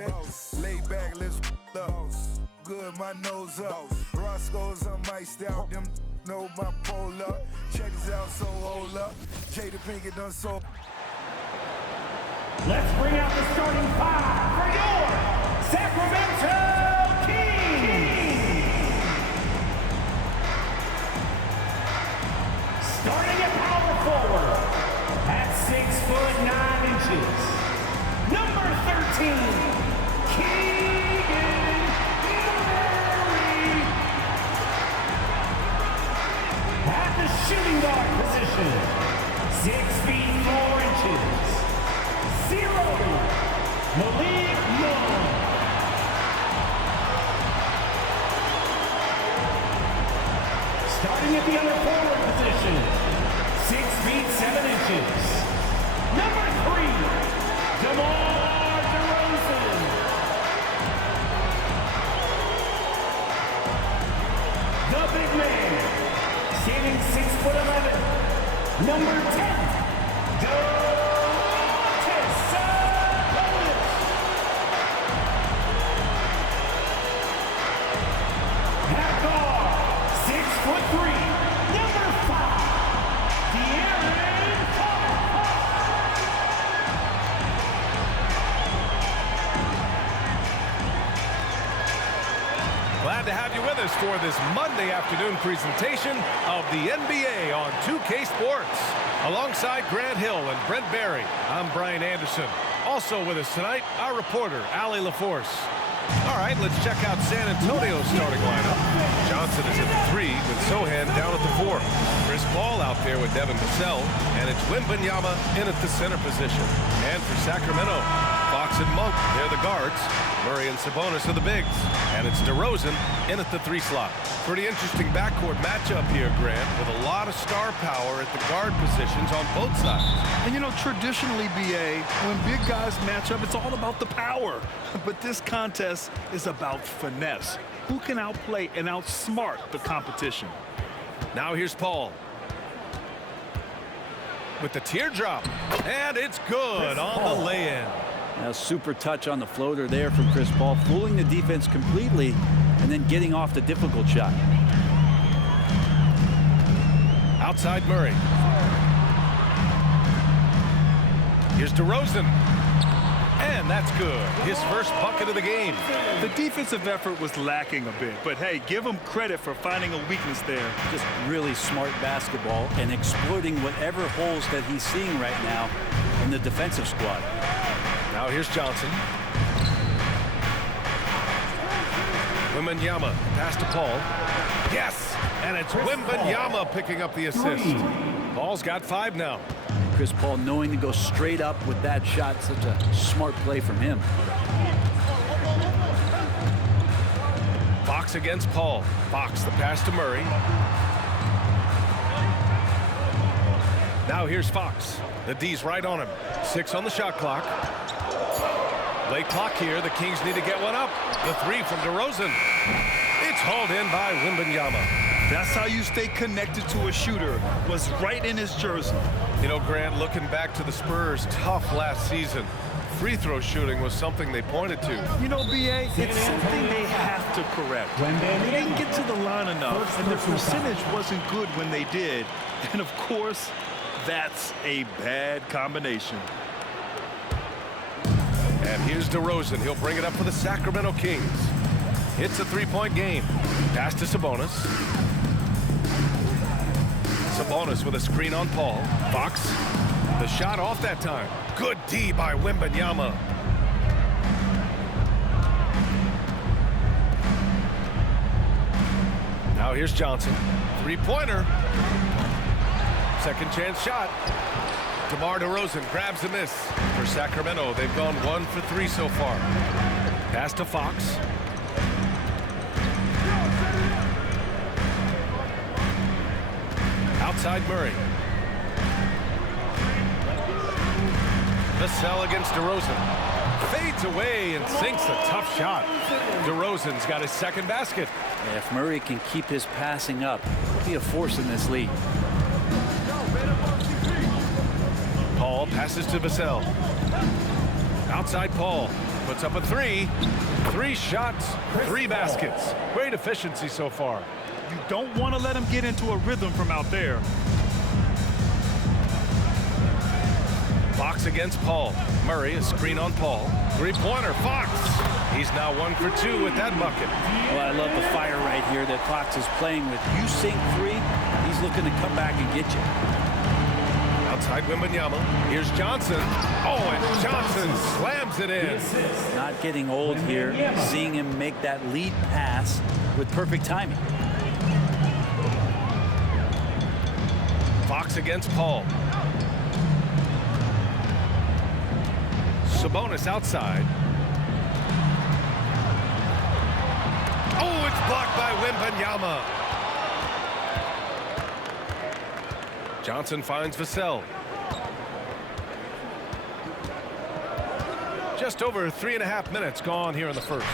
back. Lay back, let's up. Good, my nose up. Roscoe's I'm iced out. Them know my pole up. Check this out, so hold up. Jada Pinkett done so. Let's bring out the starting five for your Sacramento Kings. Starting at power forward at 6'9". Number 13, Keegan Murray. At the shooting guard position, 6'4". Zero, Malik Young. Starting at the other forward position, 6'7". Number 3, DeMar DeRozan. The big man, standing 6'11". Number 10, Glad to have you with us for this Monday afternoon presentation of the NBA on 2K Sports. Alongside Grant Hill and Brent Barry, I'm Brian Anderson. Also with us tonight, our reporter, Allie LaForce. All right, let's check out San Antonio's starting lineup. Johnson is at the 3 with Sohan down at the 4. Chris Paul out there with Devin Vassell, and it's Wembanyama in at the center position. And for Sacramento, Fox and Monk, they're the guards. Murray and Sabonis are the bigs. And it's DeRozan in at the 3 slot. Pretty interesting backcourt matchup here, Grant, with a lot of star power at the guard positions on both sides. And, you know, traditionally, BA, when big guys match up, it's all about the power. But this contest is about finesse. Who can outplay and outsmart the competition? Now here's Paul. With the teardrop. And it's good on the lay-in. A super touch on the floater there from Chris Paul, fooling the defense completely and then getting off the difficult shot. Outside Murray. Here's DeRozan. And that's good. His first bucket of the game. The defensive effort was lacking a bit, but hey, give him credit for finding a weakness there. Just really smart basketball and exploiting whatever holes that he's seeing right now in the defensive squad. Now here's Johnson. Wembanyama, pass to Paul. Yes! And it's Wembanyama picking up the assist. Paul's got 5 now. Chris Paul knowing to go straight up with that shot. Such a smart play from him. Fox against Paul. Fox, the pass to Murray. Now here's Fox. The D's right on him. 6 on the shot clock. Late clock here. The Kings need to get one up. The 3 from DeRozan. It's hauled in by Wembanyama. That's how you stay connected to a shooter. Was right in his jersey. You know, Grant, looking back to the Spurs' tough last season, free throw shooting was something they pointed to. You know, BA, it's something they have to correct. They didn't get to the line enough, and their percentage wasn't good when they did. And, of course, that's a bad combination. And here's DeRozan. He'll bring it up for the Sacramento Kings. It's a 3-point game. Pass to Sabonis. Sabonis with a screen on Paul. Fox. The shot off that time. Good D by Wembanyama. Now here's Johnson. 3-pointer. Second chance shot. DeMar DeRozan grabs the miss. For Sacramento, they've gone 1 for 3 so far. Pass to Fox. Outside Murray. Vassell against DeRozan. Fades away and sinks a tough shot. DeRozan's got his second basket. Yeah, if Murray can keep his passing up, he'll be a force in this league. Paul passes to Vassell. Outside Paul. Puts up a three. 3 shots, 3 baskets. Great efficiency so far. You don't want to let him get into a rhythm from out there. Fox against Paul. Murray, a screen on Paul. 3-pointer, Fox. He's now 1 for 2 with that bucket. Well, I love the fire right here that Fox is playing with. You sink 3, he's looking to come back and get you. Outside Wembanyama. Here's Johnson. Oh, and Johnson slams it in. Not getting old here. Seeing him make that lead pass with perfect timing. Fox against Paul. Sabonis outside. Oh, it's blocked by Wembanyama. Johnson finds Vassell. Just over 3.5 minutes gone here in the first.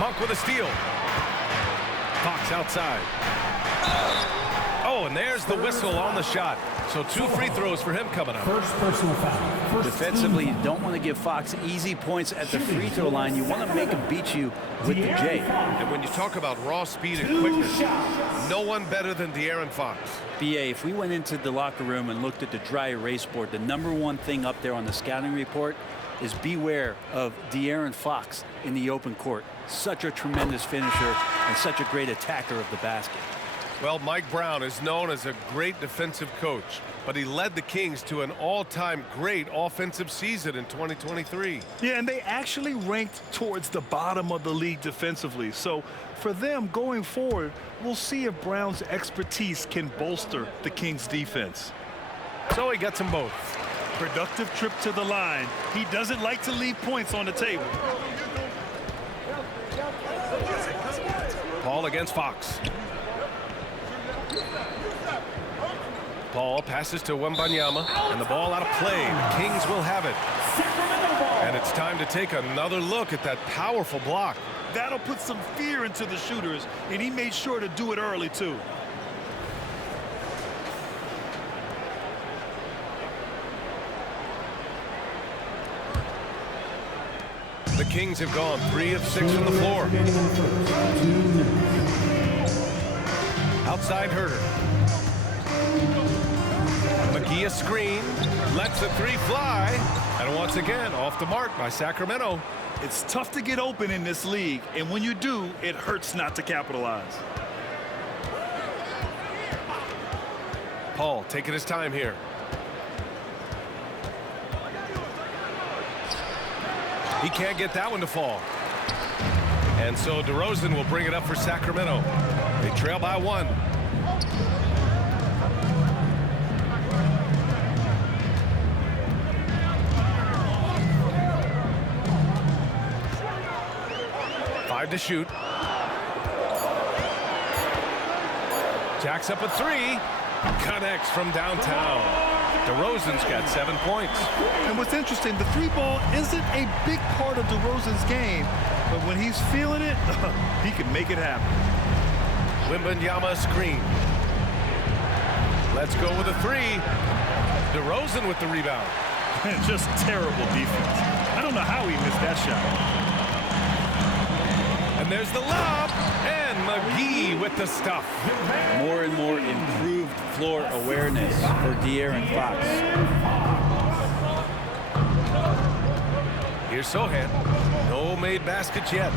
Monk with a steal. Fox outside. Oh, and there's the whistle on the shot. So 2 free throws for him coming up. First personal foul. Defensively, you don't want to give Fox easy points at the free throw line. You want to make him beat you with the J. And when you talk about raw speed and quickness, no one better than De'Aaron Fox. BA, if we went into the locker room and looked at the dry erase board, the #1 thing up there on the scouting report is beware of De'Aaron Fox in the open court. Such a tremendous finisher and such a great attacker of the basket. Well, Mike Brown is known as a great defensive coach, but he led the Kings to an all-time great offensive season in 2023. Yeah, and they actually ranked towards the bottom of the league defensively. So for them going forward, we'll see if Brown's expertise can bolster the Kings defense. So he gets them both. Productive trip to the line. He doesn't like to leave points on the table. Paul against Fox. Paul passes to Wembanyama, and the ball out of play. The Kings will have it. And it's time to take another look at that powerful block. That'll put some fear into the shooters, and he made sure to do it early, too. The Kings have gone 3 of 6 from the floor. Outside Herter. McGee a screen, lets the 3 fly, and once again off the mark by Sacramento. It's tough to get open in this league, and when you do, it hurts not to capitalize. Paul taking his time here. He can't get that one to fall. And so DeRozan will bring it up for Sacramento. They trail by 1. To shoot. Jacks up a 3. Connects from downtown. DeRozan's got 7 points. And what's interesting, the 3 ball isn't a big part of DeRozan's game, but when he's feeling it, he can make it happen. Wembanyama screen. Let's go with a 3. DeRozan with the rebound. Just terrible defense. I don't know how he missed that shot. And there's the lob, and McGee with the stuff. More and more improved floor awareness for De'Aaron Fox. Here's Sohan. No made baskets yet.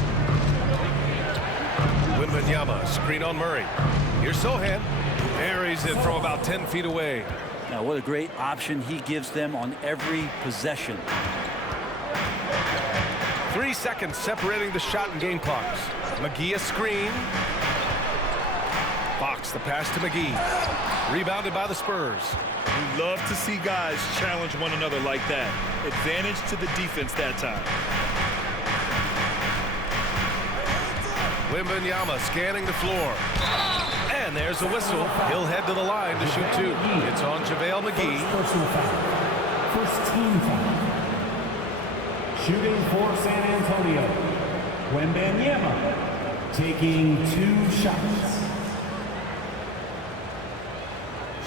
Wembanyama, screen on Murray. Here's Sohan. Buries it from about 10 feet away. Now, what a great option he gives them on every possession. 3 seconds separating the shot and game clocks. McGee a screen. Fox the pass to McGee. Rebounded by the Spurs. We love to see guys challenge one another like that. Advantage to the defense that time. Wembanyama scanning the floor. And there's a whistle. He'll head to the line to shoot 2. It's on JaVale McGee. First personal foul. First team foul. Shooting for San Antonio. Wembanyama taking 2 shots.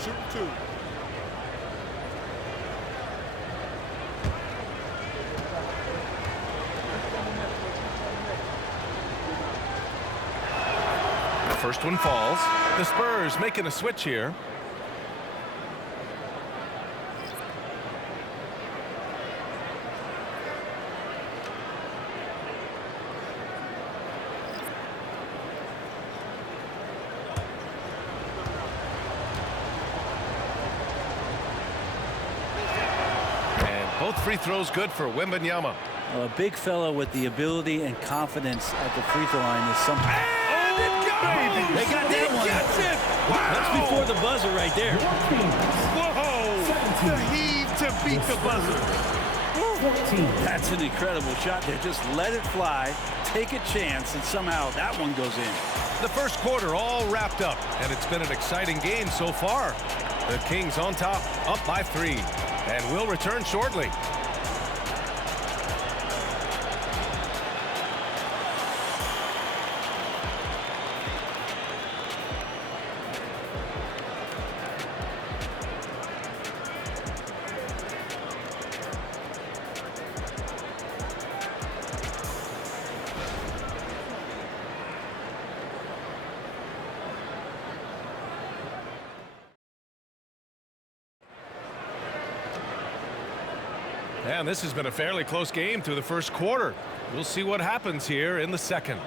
Shoot 2. First one falls. The Spurs making a switch here. Both free throws good for Wembanyama. A big fellow with the ability and confidence at the free throw line is something. And it goes! They got that one. Gets it! Wow! That's before the buzzer right there. Whoa! The heave to beat the buzzer. That's an incredible shot there. Just let it fly, take a chance, and somehow that one goes in. The first quarter all wrapped up, and it's been an exciting game so far. The Kings on top, up by 3. And we'll return shortly. And this has been a fairly close game through the first quarter. We'll see what happens here in the second.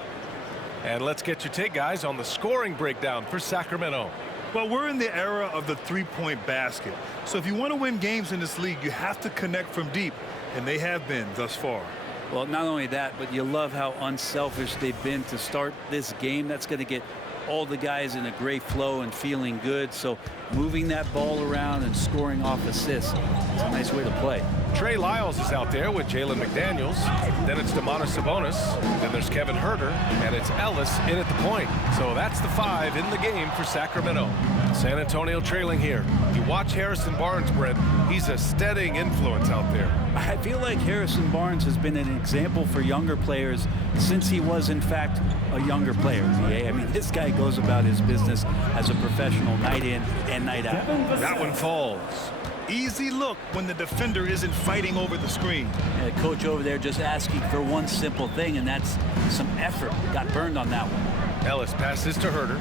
And let's get your take, guys, on the scoring breakdown for Sacramento. Well, we're in the era of the three-point basket. So if you want to win games in this league, you have to connect from deep. And they have been thus far. Well, not only that, but you love how unselfish they've been to start this game. That's going to get all the guys in a great flow and feeling good. So moving that ball around and scoring off assists, it's a nice way to play. Trey Lyles is out there with Jalen McDaniels. Then it's Domantas Sabonis. Then there's Kevin Huerter. And it's Ellis in at the point. So that's the 5 in the game for Sacramento. San Antonio trailing here. You watch Harrison Barnes, Brent. He's a steadying influence out there. I feel like Harrison Barnes has been an example for younger players since he was, in fact, a younger player. I mean, this guy goes about his business as a professional night in and night out. That one falls. Easy look when the defender isn't fighting over the screen. And the coach over there just asking for one simple thing, and that's some effort. Got burned on that one. Ellis passes to Huerter.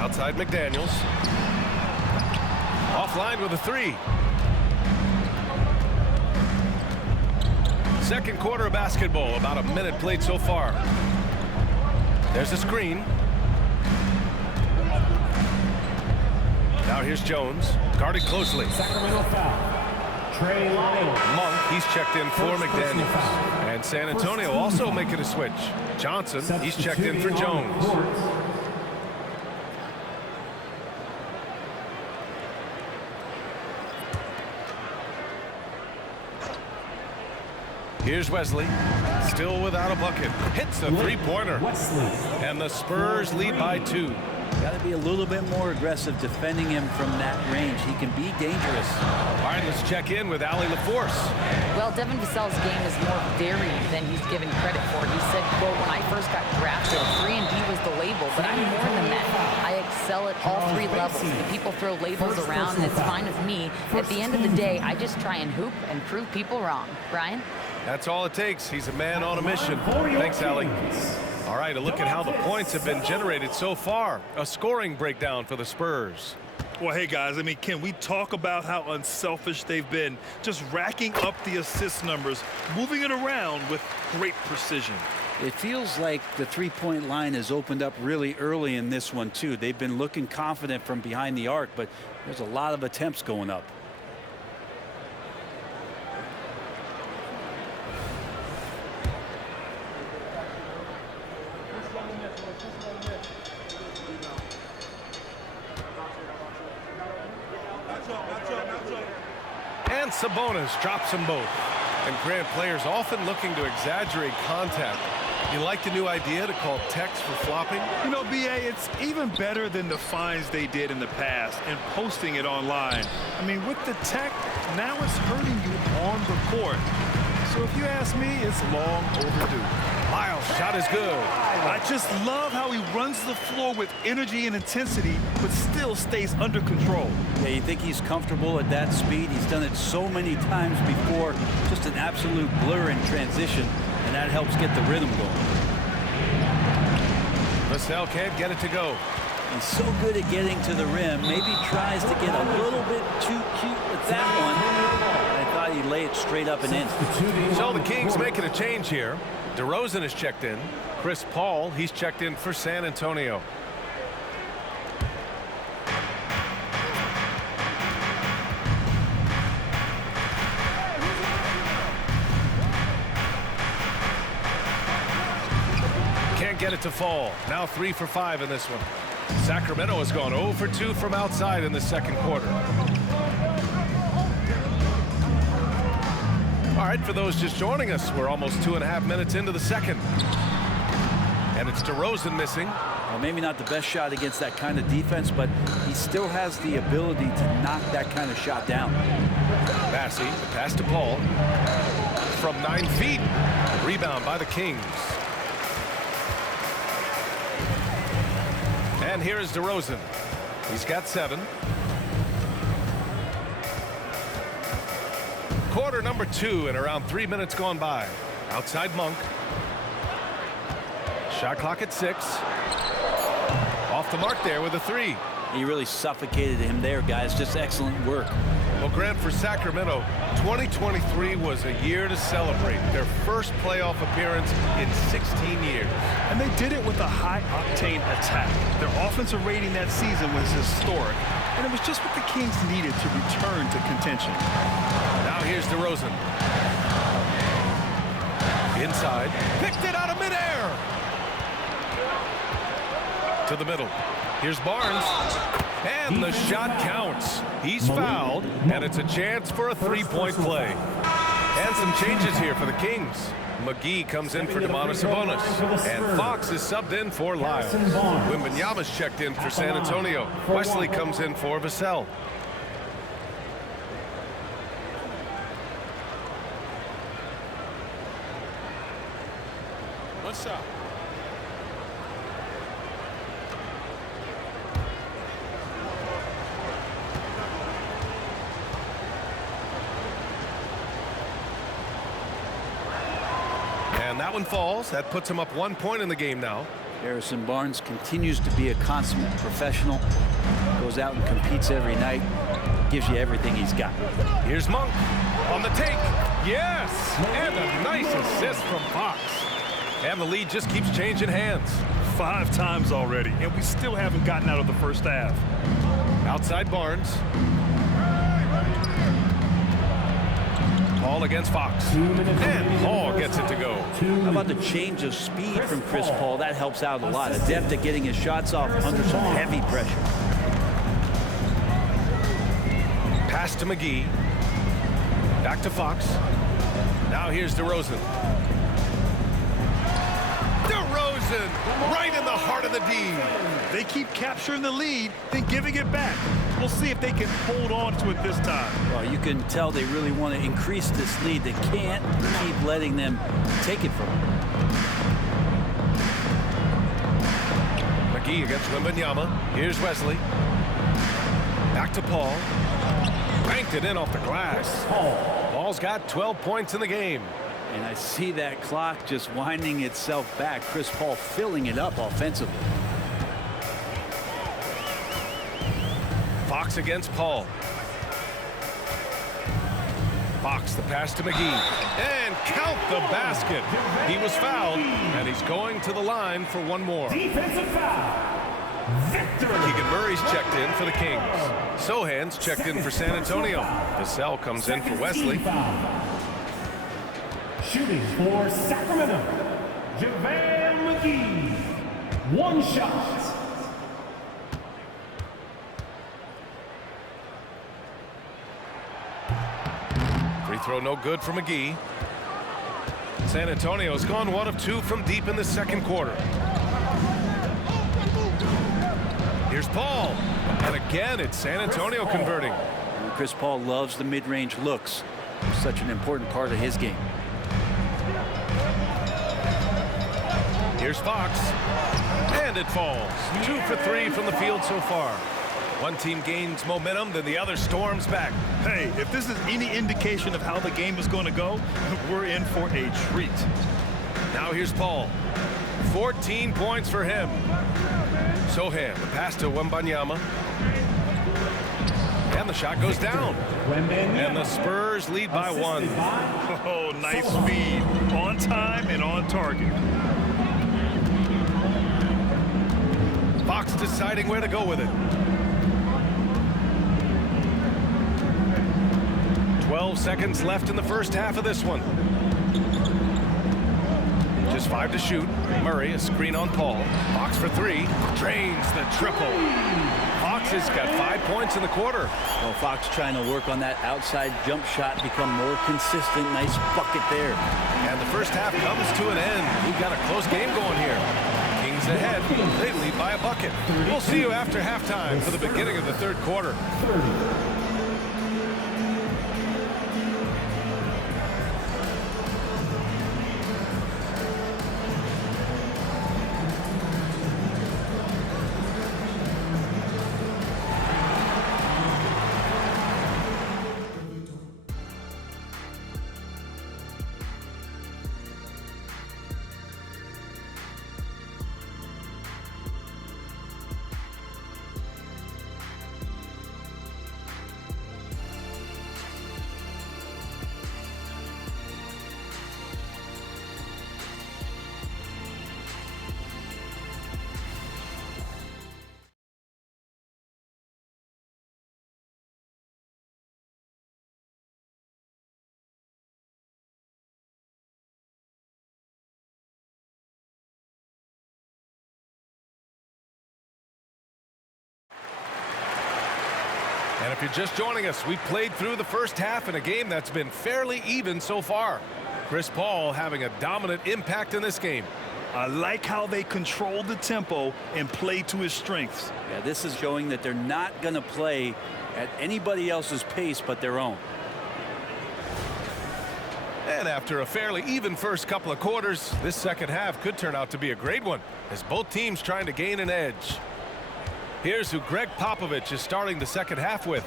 Outside McDaniels. Offline with a 3. Second quarter of basketball, about a minute played so far. There's a screen. Now here's Jones, guarded closely. Sacramento foul. Trey Lyles. Monk, he's checked in for McDaniels. And San Antonio also making a switch. Johnson, he's checked in for Jones. Here's Wesley, still without a bucket. Hits a 3-pointer. And the Spurs lead by 2. Got to be a little bit more aggressive defending him from that range. He can be dangerous. All right, let's check in with Allie LaForce. Well, Devin Vassell's game is more varied than he's given credit for. He said, quote, when I first got drafted, 3-and-D was the label, but I'm more than that. I excel at all 3 levels. The people throw labels around, and it's fine with me. At the end of the day, I just try and hoop and prove people wrong. Brian? That's all it takes. He's a man on a mission. Thanks, Allie. All right, a look at how the points have been generated so far. A scoring breakdown for the Spurs. Well, hey, guys, I mean, can we talk about how unselfish they've been? Just racking up the assist numbers, moving it around with great precision. It feels like the three-point line has opened up really early in this one, too. They've been looking confident from behind the arc, but there's a lot of attempts going up. And Sabonis drops them both. And Grant, players often looking to exaggerate contact. You like the new idea to call techs for flopping? You know, B.A., it's even better than the fines they did in the past and posting it online. I mean, with the tech, now it's hurting you on the court. So if you ask me, it's long overdue. Lyles' shot is good. I just love how he runs the floor with energy and intensity, but still stays under control. Yeah, you think he's comfortable at that speed? He's done it so many times before. Just an absolute blur in transition, and that helps get the rhythm going. Vassell can't get it to go. He's so good at getting to the rim. Maybe tries to get a little bit too cute with that one. I thought he'd lay it straight up and in. So the Kings making a change here. DeRozan is checked in. Chris Paul, he's checked in for San Antonio. Can't get it to fall. Now 3 for 5 in this one. Sacramento has gone 0 for 2 from outside in the second quarter. All right, for those just joining us, we're almost 2.5 minutes into the second. And it's DeRozan missing. Well, maybe not the best shot against that kind of defense, but he still has the ability to knock that kind of shot down. Bassey, the pass to Paul. From 9 feet. Rebound by the Kings. And here is DeRozan. He's got 7. Quarter number 2 and around 3 minutes gone by. Outside Monk. Shot clock at 6. Off the mark there with a 3. He really suffocated him there, guys. Just excellent work. Well, Grant, for Sacramento, 2023 was a year to celebrate. Their first playoff appearance in 16 years. And they did it with a high-octane attack. Their offensive rating that season was historic, and it was just what the Kings needed to return to contention. Now here's DeRozan. Inside. Picked it out of midair. To the middle. Here's Barnes. And the shot counts. He's fouled, and it's a chance for a 3-point play. And some changes here for the Kings. McGee comes in for Domantas Sabonis, and Fox is subbed in for Lyles. Wembanyama's checked in for San Antonio. Wesley comes in for Vassell. What's up? And that one falls. That puts him up 1 point in the game now. Harrison Barnes continues to be a consummate professional. Goes out and competes every night. Gives you everything he's got. Here's Monk on the take. Yes! And a nice assist from Fox. And the lead just keeps changing hands. 5 times already, and we still haven't gotten out of the first half. Outside Barnes. Paul against Fox. And Paul gets it to go. How about the change of speed from Chris Paul? That helps out a lot. Adept at getting his shots off under some heavy pressure. Pass to McGee. Back to Fox. Now here's DeRozan. DeRozan right in the heart of the D. They keep capturing the lead, then giving it back. We'll see if they can hold on to it this time. Well, you can tell they really want to increase this lead. They can't keep letting them take it from them. McGee against Wembanyama. Here's Wesley. Back to Paul. Banked it in off the glass. Paul's got 12 points in the game. And I see that clock just winding itself back. Chris Paul filling it up offensively. Fox against Paul. Fox, the pass to McGee. And count the basket. He was fouled, and he's going to the line for one more. Defensive foul. Victor. Keegan Murray's checked in for the Kings. Sohan's checked in for San Antonio. Vassell comes in for Wesley. Shooting for Sacramento, JaVale McGee. 1 shot. Free throw no good for McGee. San Antonio's gone 1 of 2 from deep in the second quarter. Here's Paul. And again, it's San Antonio converting. And Chris Paul loves the mid-range looks. Such an important part of his game. Here's Fox. And it falls. 2 for 3 from the field so far. One team gains momentum, then the other storms back. Hey, if this is any indication of how the game is going to go, we're in for a treat. Now here's Paul. 14 points for him. Sohan, the pass to Wembanyama. And the shot goes down. And the Spurs lead by 1. Oh, nice speed. On time and on target. Fox deciding where to go with it. 12 seconds left in the first half of this one. Just 5 to shoot. Murray, a screen on Paul. Fox for 3. Drains the triple. Fox has got 5 points in the quarter. Well, Fox trying to work on that outside jump shot, become more consistent. Nice bucket there. And the first half comes to an end. We've got a close game going here. Kings ahead. They lead by a bucket. We'll see you after halftime for the beginning of the third quarter. And if you're just joining us, we played through the first half in a game that's been fairly even so far. Chris Paul having a dominant impact in this game. I like how they control the tempo and play to his strengths. Yeah, this is showing that they're not going to play at anybody else's pace but their own. And after a fairly even first couple of quarters, this second half could turn out to be a great one as both teams trying to gain an edge. Here's who Greg Popovich is starting the second half with.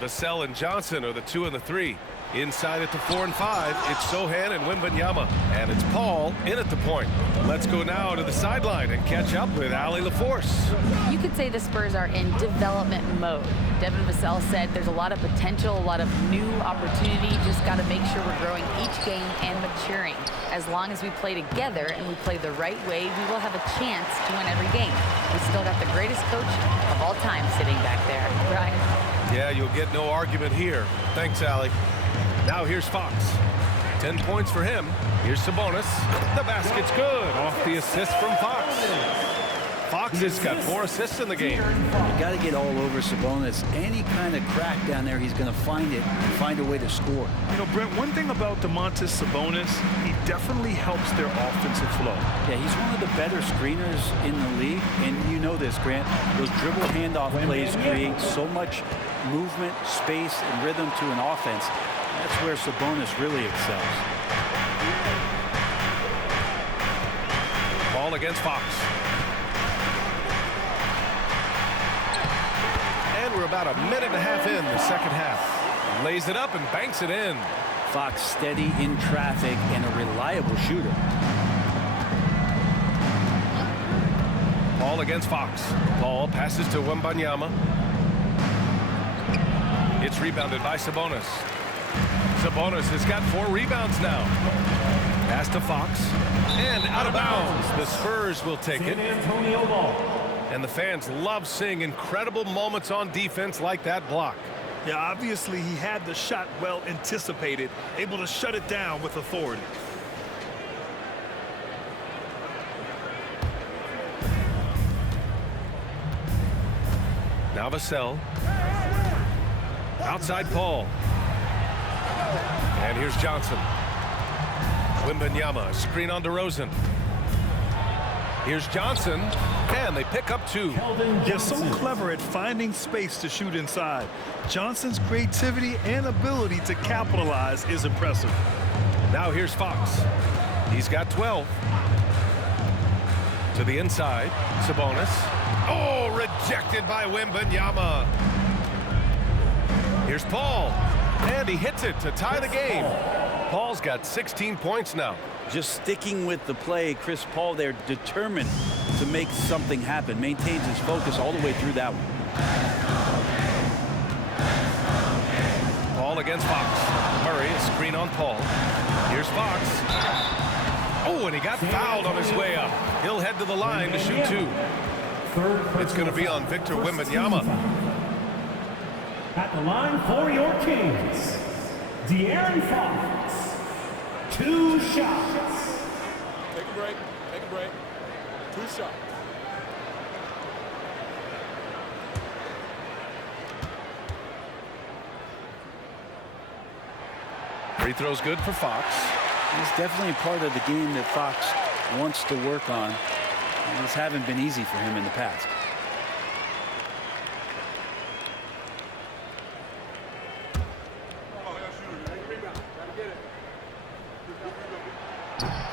Vassell and Johnson are the 2 and the 3. Inside at the 4 and 5, it's Sohan and Wembanyama. And it's Paul in at the point. Let's go now to the sideline and catch up with Allie LaForce. You could say the Spurs are in development mode. Devin Vassell said there's a lot of potential, a lot of new opportunity. Just got to make sure we're growing each game and maturing. As long as we play together and we play the right way, we will have a chance to win every game. We still got the greatest coach of all time sitting back there. Brian? Yeah, you'll get no argument here. Thanks, Allie. Now here's Fox. 10 points for him. Here's Sabonis. The basket's good. Off the assist from Fox. Fox has got 4 assists in the game. You got to get all over Sabonis. Any kind of crack down there, he's going to find it and find a way to score. You know, Brent, one thing about Domantas Sabonis, he definitely helps their offensive flow. Yeah, he's one of the better screeners in the league, and you know this, Grant. Those dribble handoff plays create so much movement, space, and rhythm to an offense. That's where Sabonis really excels. Ball against Fox. And we're about a minute and a half in the second half. Lays it up and banks it in. Fox steady in traffic and a reliable shooter. Ball against Fox. Paul passes to Wembanyama. It's rebounded by Sabonis. Sabonis has got 4 rebounds now. Pass to Fox. And out of bounds. The Spurs will take it. And the fans love seeing incredible moments on defense like that block. Yeah, obviously he had the shot well anticipated, able to shut it down with authority. Now Vassell. Outside Paul. And here's Johnson. Wembanyama, screen on DeRozan. Here's Johnson, and they pick up 2. They're so clever at finding space to shoot inside. Johnson's creativity and ability to capitalize is impressive. Now here's Fox. He's got 12. To the inside, Sabonis. Oh, rejected by Wembanyama. Here's Paul, and he hits it to tie the game. Paul's got 16 points now. Just sticking with the play. Chris Paul there, determined to make something happen. Maintains his focus all the way through that one. Paul against Fox. Murray, a screen on Paul. Here's Fox. Oh, and he got fouled on his way up. He'll head to the line to shoot 2. It's going to be on Victor Wembanyama. At the line for your Kings, De'Aaron Fox. 2 shots. Take a break. Take a break. 2 shots. Free throw's good for Fox. It's definitely part of the game that Fox wants to work on. And this haven't been easy for him in the past.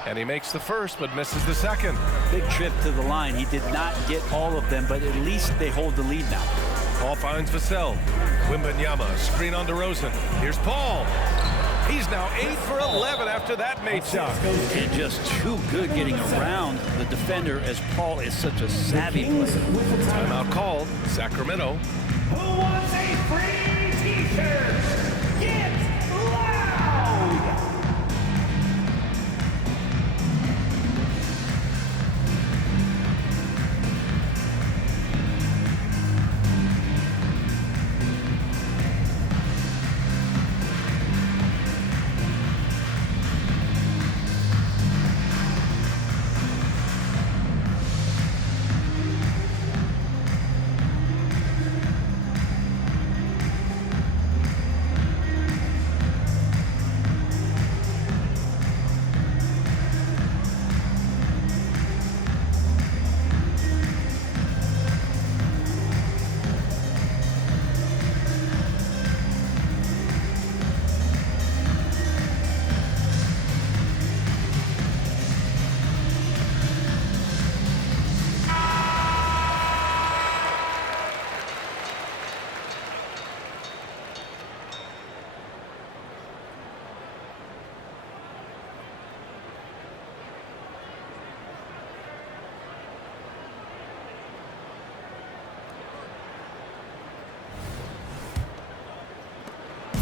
And he makes the first, but misses the second. Big trip to the line. He did not get all of them, but at least they hold the lead now. Paul finds Vassell. Wembanyama, screen on DeRozan. Here's Paul. He's now 8 for 11 after that made shot. And just too good getting around the defender, as Paul is such a savvy player. Timeout called. Sacramento. Who wants a free t-shirt? Get loud!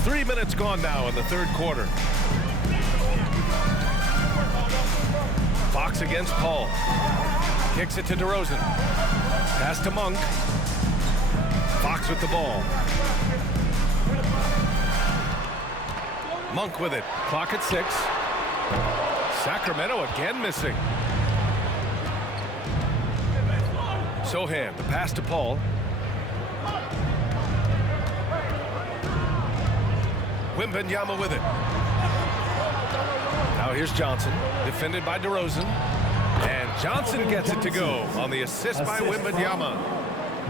Three minutes gone now in the third quarter. Fox against Paul. Kicks it to DeRozan. Pass to Monk. Fox with the ball. Monk with it. Clock at 6. Sacramento again missing. Sohan, the pass to Paul. Wembanyama with it. Now here's Johnson, defended by DeRozan. And Johnson gets it to go on the assist by Wembanyama.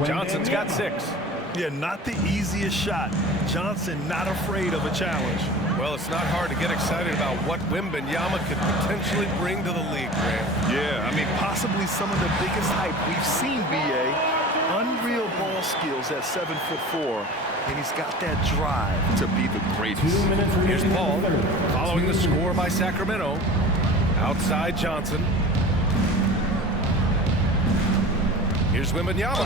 Johnson's got 6. Yeah, not the easiest shot. Johnson not afraid of a challenge. Well, it's not hard to get excited about what Wembanyama could potentially bring to the league, Grant. Yeah, I mean, possibly some of the biggest hype we've seen, B.A. Unreal ball skills at 7'4", and he's got that drive to be the greatest. Here's Paul, following the score by Sacramento. Outside Johnson. Here's Wembanyama.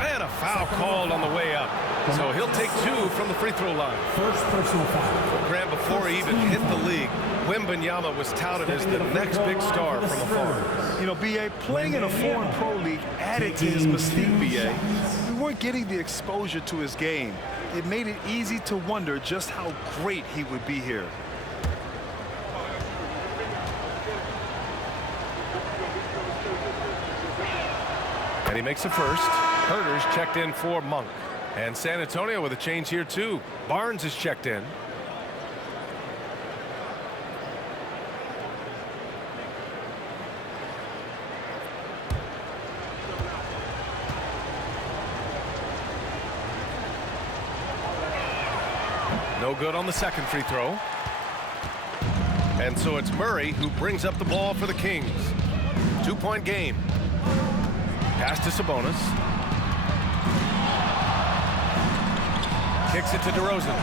And a foul called on the way up. So he'll take 2 from the free throw line. First personal foul. Grant, before he even hit the league, Wembanyama was touted as the next big star from afar. You know, B.A., playing in a foreign pro league added to his mystique, B.A. We weren't getting the exposure to his game. It made it easy to wonder just how great he would be here. And he makes the first. Herter's checked in for Monk. And San Antonio with a change here, too. Barnes is checked in. No good on the second free throw. And so it's Murray who brings up the ball for the Kings. 2-point game. Pass to Sabonis. Kicks it to DeRozan.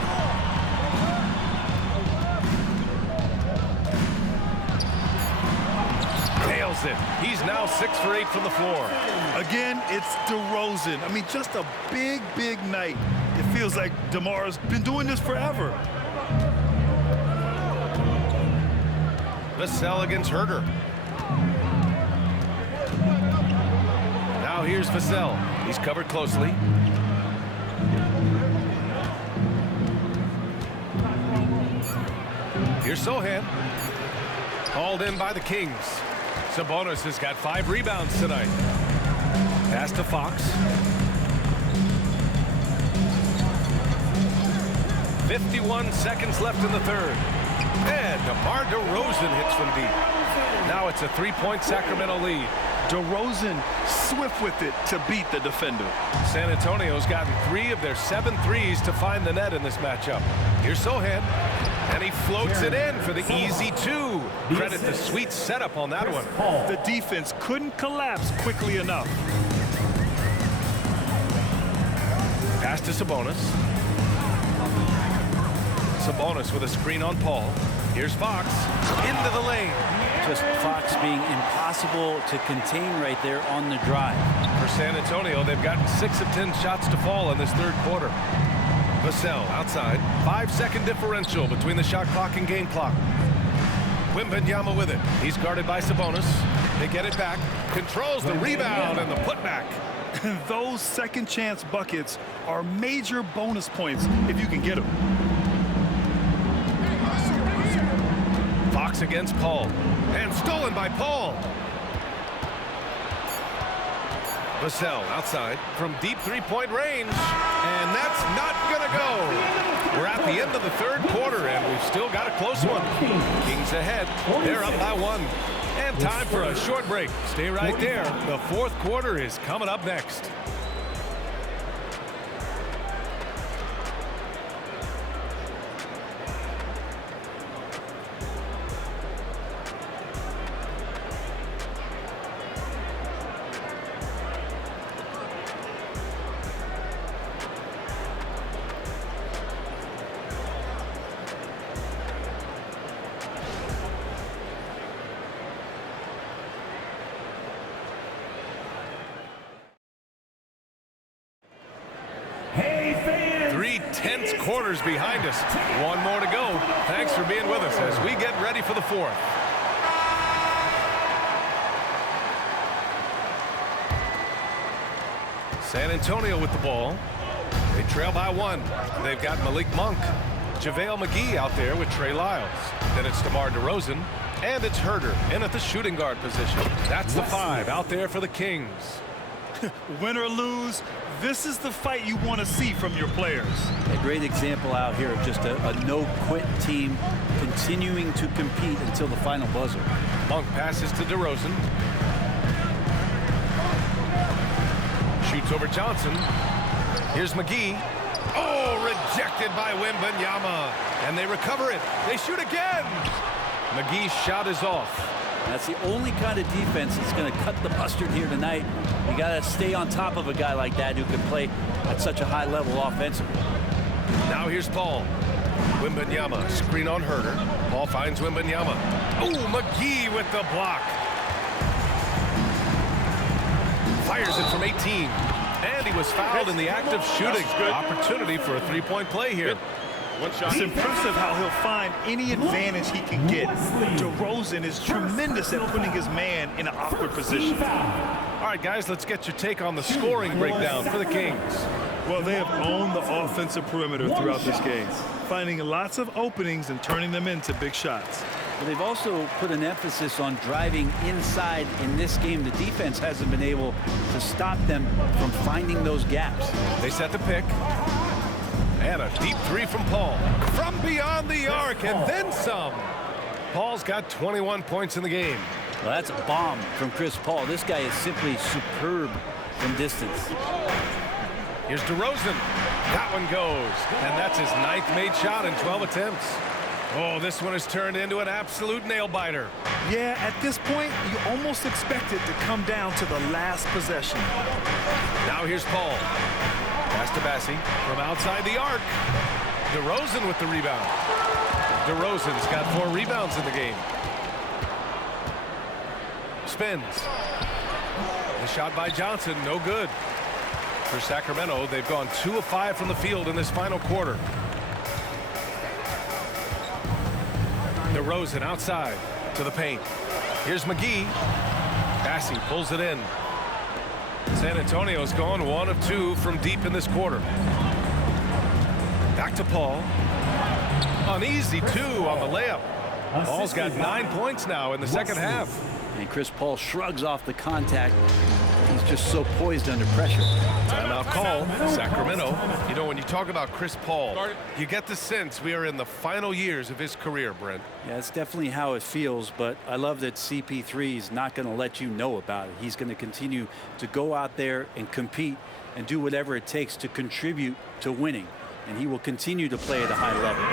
nails it. He's now 6 for 8 from the floor. Again, it's DeRozan. I mean, just a big, big night. It feels like DeMar's been doing this forever. Vassell against Herder. Now here's Vassell. He's covered closely. Here's Sohan. Hauled in by the Kings. Sabonis has got 5 rebounds tonight. Pass to Fox. 51 seconds left in the third. And DeMar DeRozan hits from deep. Now it's a 3-point Sacramento lead. DeRozan swift with it to beat the defender. San Antonio's gotten 3 of their 7 threes to find the net in this matchup. Here's Sohan. And he floats it in for the easy 2. Credit the sweet setup on that one. The defense couldn't collapse quickly enough. Pass to Sabonis. Sabonis with a screen on Paul. Here's Fox into the lane. Just Fox being impossible to contain right there on the drive. For San Antonio, they've gotten 6 of 10 shots to fall in this third quarter. Vassell outside. 5-second differential between the shot clock and game clock. Wembanyama with it. He's guarded by Sabonis. They get it back. Controls the rebound and the putback. Those second chance buckets are major bonus points if you can get them. Fox against Paul. And stolen by Paul. Vassell outside from deep 3-point range. And that's not going to go. We're at the end of the third quarter, and we've still got a close one. Kings ahead. They're up by 1. And time for a short break. Stay right there. The fourth quarter is coming up next. Tense quarters behind us. 1 more to go. Thanks for being with us as we get ready for the fourth. San Antonio with the ball. They trail by 1. They've got Malik Monk. JaVale McGee out there with Trey Lyles. Then it's DeMar DeRozan. And it's Herder in at the shooting guard position. That's the 5 out there for the Kings. Win or lose, this is the fight you want to see from your players. A great example out here of just a no-quit team continuing to compete until the final buzzer. Monk passes to DeRozan. Shoots over Johnson. Here's McGee. Oh, rejected by Wembanyama. And they recover it. They shoot again. McGee's shot is off. That's the only kind of defense that's going to cut the mustard here tonight. You got to stay on top of a guy like that who can play at such a high level offensively. Now here's Paul. Wembanyama, screen on Herder. Paul finds Wembanyama. Oh, McGee with the block. Fires it from 18. And he was fouled in the act of shooting. Opportunity for a 3-point play here. It's impressive how he'll find any advantage he can get. DeRozan is tremendous at putting his man in an awkward position. All right, guys, let's get your take on the scoring breakdown for the Kings. Well, they have owned the offensive perimeter throughout this game, finding lots of openings and turning them into big shots. But they've also put an emphasis on driving inside in this game. The defense hasn't been able to stop them from finding those gaps. They set the pick. And a deep 3 from Paul. From beyond the arc, and then some. Paul's got 21 points in the game. Well, that's a bomb from Chris Paul. This guy is simply superb from distance. Here's DeRozan. That one goes. And that's his 9th made shot in 12 attempts. Oh, this one has turned into an absolute nail-biter. Yeah, at this point, you almost expect it to come down to the last possession. Now here's Paul. Pass to Bassi from outside the arc. DeRozan with the rebound. DeRozan's got 4 rebounds in the game. spins. The shot by Johnson, no good. For Sacramento, they've gone 2 of 5 from the field in this final quarter. DeRozan outside to the paint. Here's McGee. Bassey pulls it in. San Antonio's gone 1 of 2 from deep in this quarter. Back to Paul. An easy 2 on the layup. Paul's got 9 points now in the second half. And Chris Paul shrugs off the contact. He's just so poised under pressure. Timeout call, Sacramento. You know, when you talk about Chris Paul, you get the sense we are in the final years of his career, Brent. Yeah, it's definitely how it feels, but I love that CP3 is not going to let you know about it. He's going to continue to go out there and compete and do whatever it takes to contribute to winning. And he will continue to play at a high level.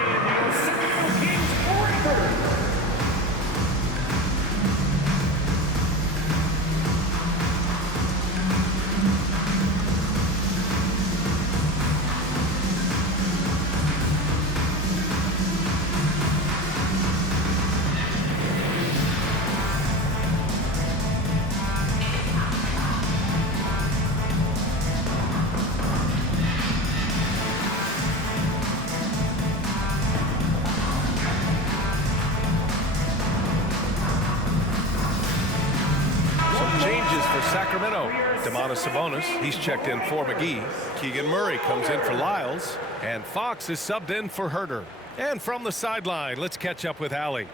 Sabonis, he's checked in for McGee. Keegan Murray comes in for Lyles, and Fox is subbed in for Herter. And from the sideline, let's catch up with Allie.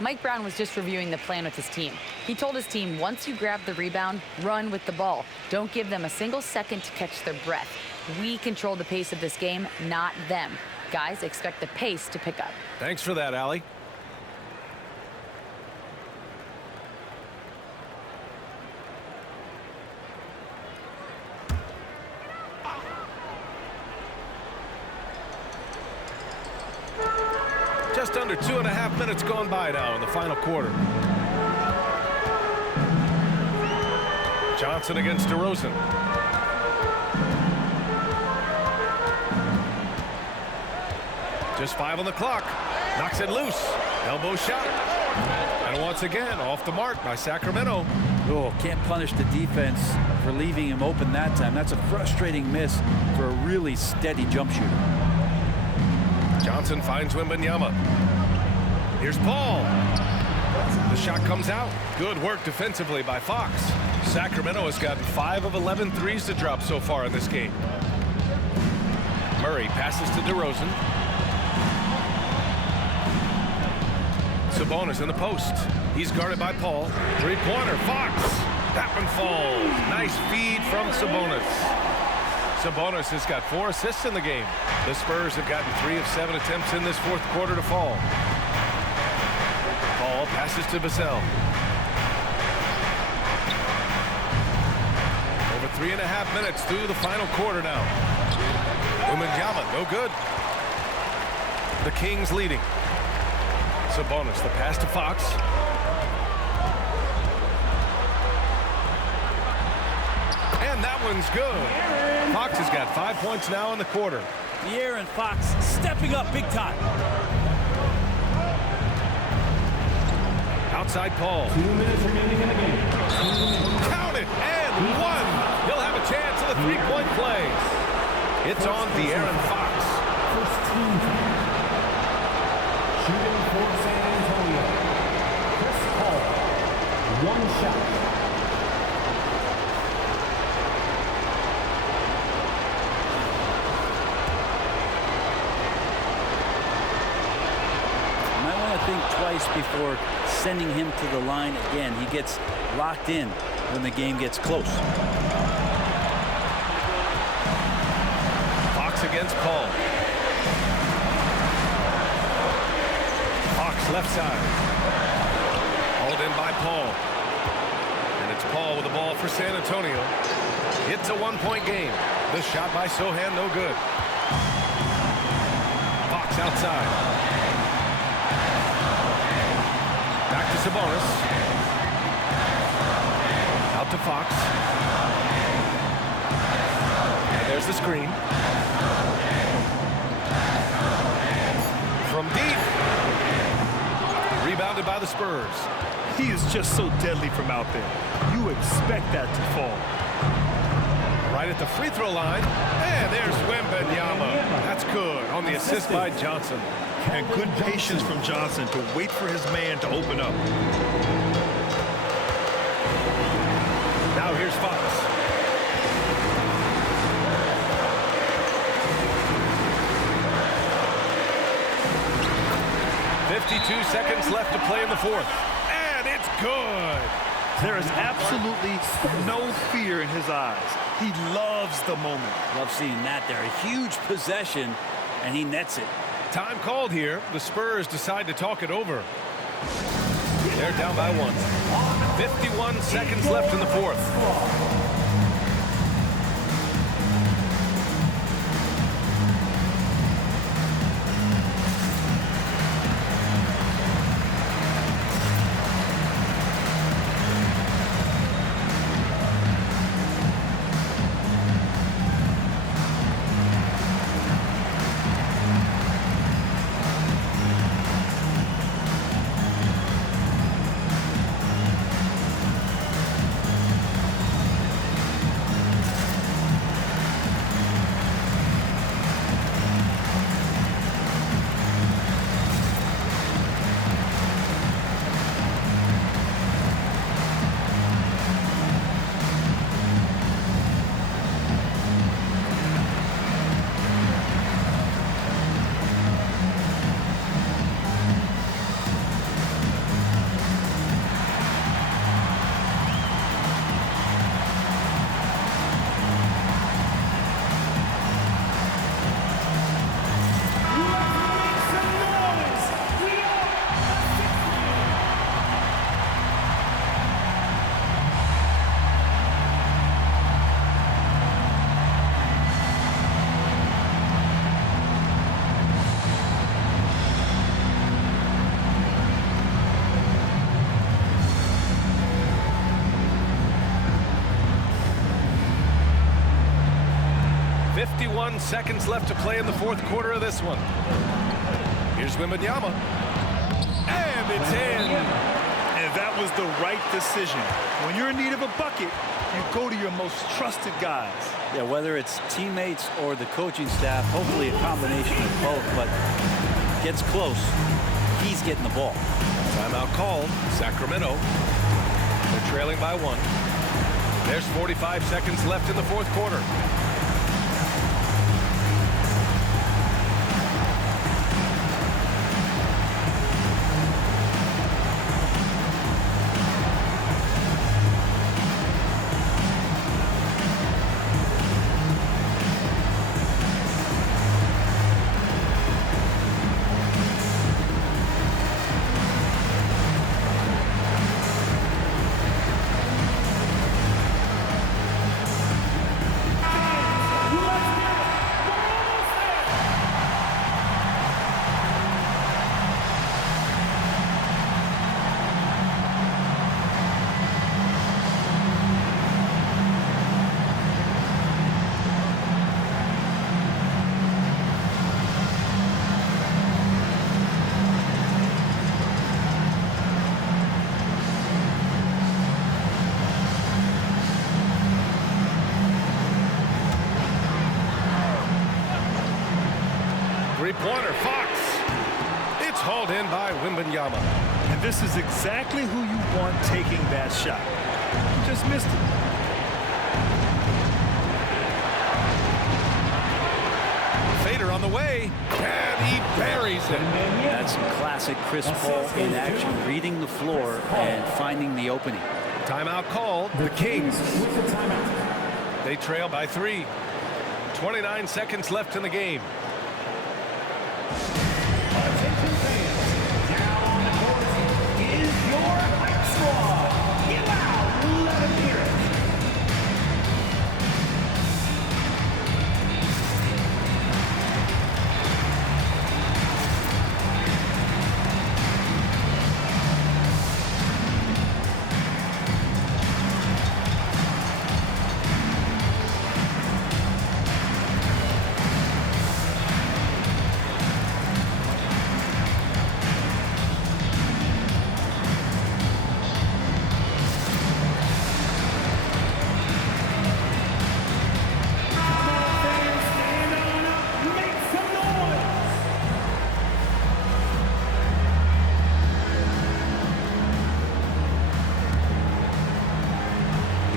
Mike Brown was just reviewing the plan with his team. He told his team, once you grab the rebound, run with the ball. Don't give them a single second to catch their breath. We control the pace of this game, not them. Guys, expect the pace to pick up. Thanks for that, Allie. Just under 2.5 minutes gone by now in the final quarter. Johnson against DeRozan. Just 5 on the clock. Knocks it loose. Elbow shot. And once again, off the mark by Sacramento. Oh, can't punish the defense for leaving him open that time. That's a frustrating miss for a really steady jump shooter. Johnson finds Wembanyama. Here's Paul. The shot comes out. Good work defensively by Fox. Sacramento has gotten 5 of 11 threes to drop so far in this game. Murray passes to DeRozan. Sabonis in the post. He's guarded by Paul. Three-pointer, Fox. That one falls. Nice feed from Sabonis. Sabonis has got 4 assists in the game. The Spurs have gotten 3 of 7 attempts in this fourth quarter to fall. Paul passes to Vassell. Over 3.5 minutes through the final quarter now. Wembanyama, no good. The Kings leading. Sabonis, the pass to Fox. And that one's good. Fox has got 5 points now in the quarter. De'Aaron Fox stepping up big time. Outside Paul. 2 minutes remaining in the game. Count it, and 1. He'll have a chance at a three-point play. It's on De'Aaron Fox. First team foul. Shooting for San Antonio. Chris Paul. 1 shot. Think twice before sending him to the line again. He gets locked in when the game gets close. Fox against Paul. Fox left side. Hauled in by Paul. And it's Paul with the ball for San Antonio. It's a 1-point game. The shot by Sohan, no good. Fox outside. Back to Sabonis. Out to Fox. And there's the screen. From deep. Rebounded by the Spurs. He is just so deadly from out there. You expect that to fall. Right at the free throw line. And there's Wembanyama. That's good on the assist by Johnson. And good patience from Johnson to wait for his man to open up. Now here's Fox. .52 seconds left to play in the fourth. And it's good. There is absolutely no fear in his eyes. He loves the moment. Love seeing that there. A huge possession, and he nets it. Time called here. The Spurs decide to talk it over. They're down by 1. 51 seconds left in the fourth. Seconds left to play in the fourth quarter of this one. Here's Wembanyama. And it's in. And that was the right decision. When you're in need of a bucket, you go to your most trusted guys. Yeah, whether it's teammates or the coaching staff, hopefully a combination of both, but gets close. He's getting the ball. Timeout called. Sacramento. They're trailing by 1. There's 45 seconds left in the fourth quarter. Three-pointer, Fox. It's hauled in by Wembanyama. And this is exactly who you want taking that shot. You just missed it. Fader on the way, and he buries it. That's some classic Chris Paul in action, reading the floor and finding the opening. Timeout called. The Kings with the timeout. They trail by 3. 29 seconds left in the game. Attention fans, now on the court is your hype squad. Get loud, let them hear it.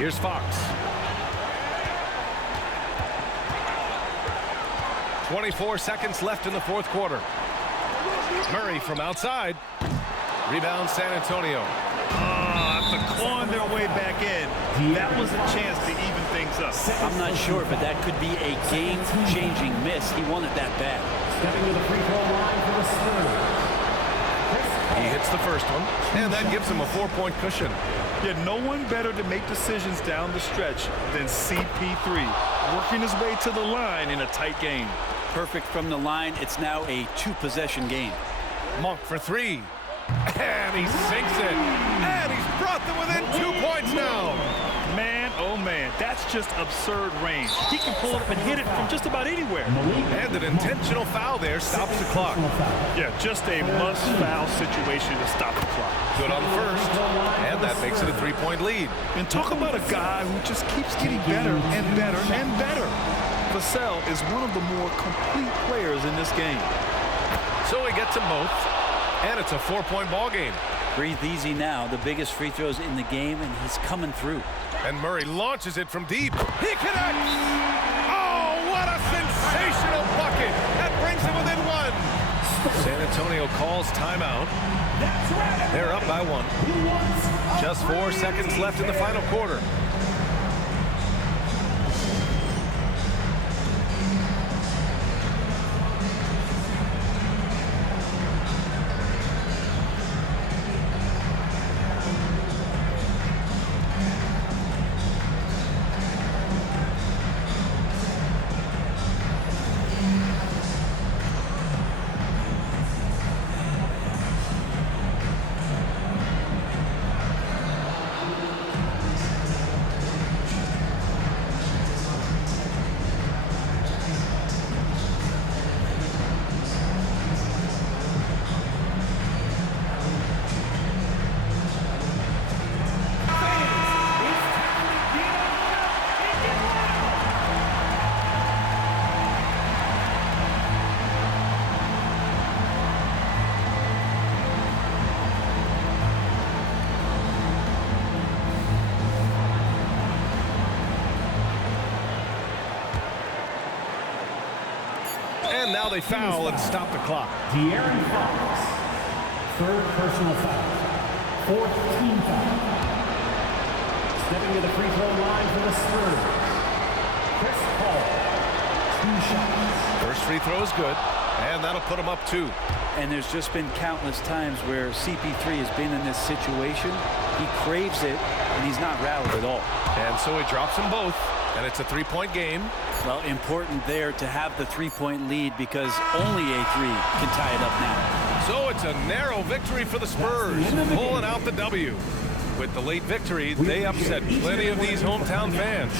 Here's Fox. 24 seconds left in the fourth quarter. Murray from outside. Rebound San Antonio. After clawing their way back in, that was a chance to even things up. I'm not sure, but that could be a game-changing miss. He wanted that bad. Stepping to the free throw line for the Spurs. He hits the first one, and that gives him a 4-point cushion. Yeah, no one better to make decisions down the stretch than CP3, working his way to the line in a tight game. Perfect from the line. It's now a 2-possession game. Monk for 3. And he sinks it. And he's brought them within 2 points now. Man, oh man, that's just absurd range. He can pull it up and hit it from just about anywhere. And an intentional foul there stops the clock. Yeah, just a must-foul situation to stop the clock. Good on the first. And that makes it a 3-point lead. And talk about a guy who just keeps getting better and better and better. Vassell is one of the more complete players in this game. So he gets them both, and it's a 4-point ball game. Breathe easy now. The biggest free throws in the game, and he's coming through. And Murray launches it from deep. He connects! Oh, what a sensational bucket! That brings him within 1. San Antonio calls timeout. They're up by 1. Just 4 seconds left in the final quarter. And now they foul and stop the clock. De'Aaron Fox, third personal foul, fourth team foul. Stepping to the free throw line for the Spurs, Chris Paul, 2 shots. First free throw is good, and that'll put him up 2. And there's just been countless times where CP3 has been in this situation. He craves it, and he's not rattled at all. And so he drops them both, and it's a 3-point game. Well, important there to have the 3-point lead because only a 3 can tie it up now. So it's a narrow victory for the Spurs, pulling out the W. With the late victory, they upset plenty of these hometown fans.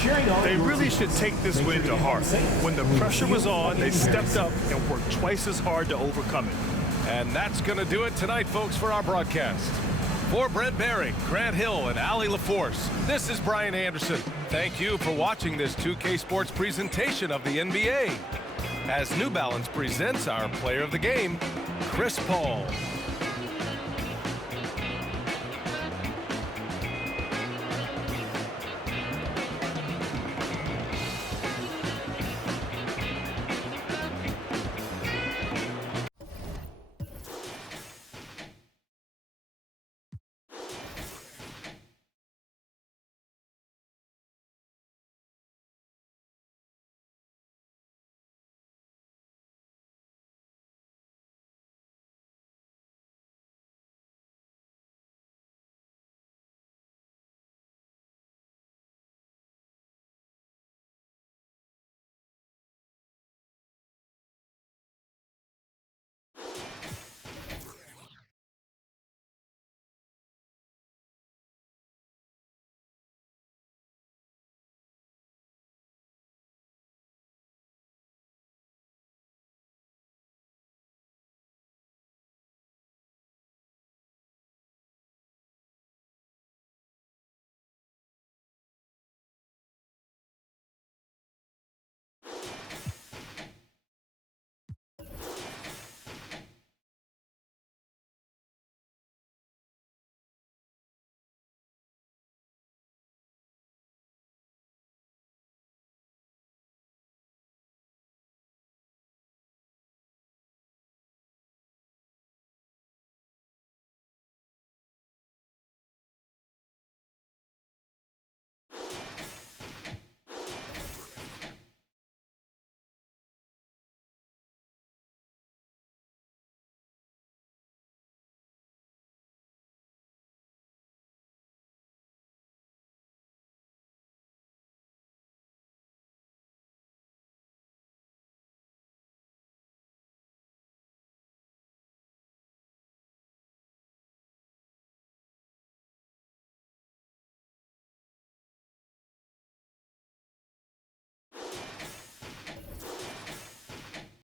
They really should take this win to heart. When the pressure was on, they stepped up and worked twice as hard to overcome it. And that's going to do it tonight, folks, for our broadcast. For Brent Barry, Grant Hill, and Allie LaForce, this is Brian Anderson. Thank you for watching this 2K Sports presentation of the NBA. As New Balance presents our player of the game, Chris Paul.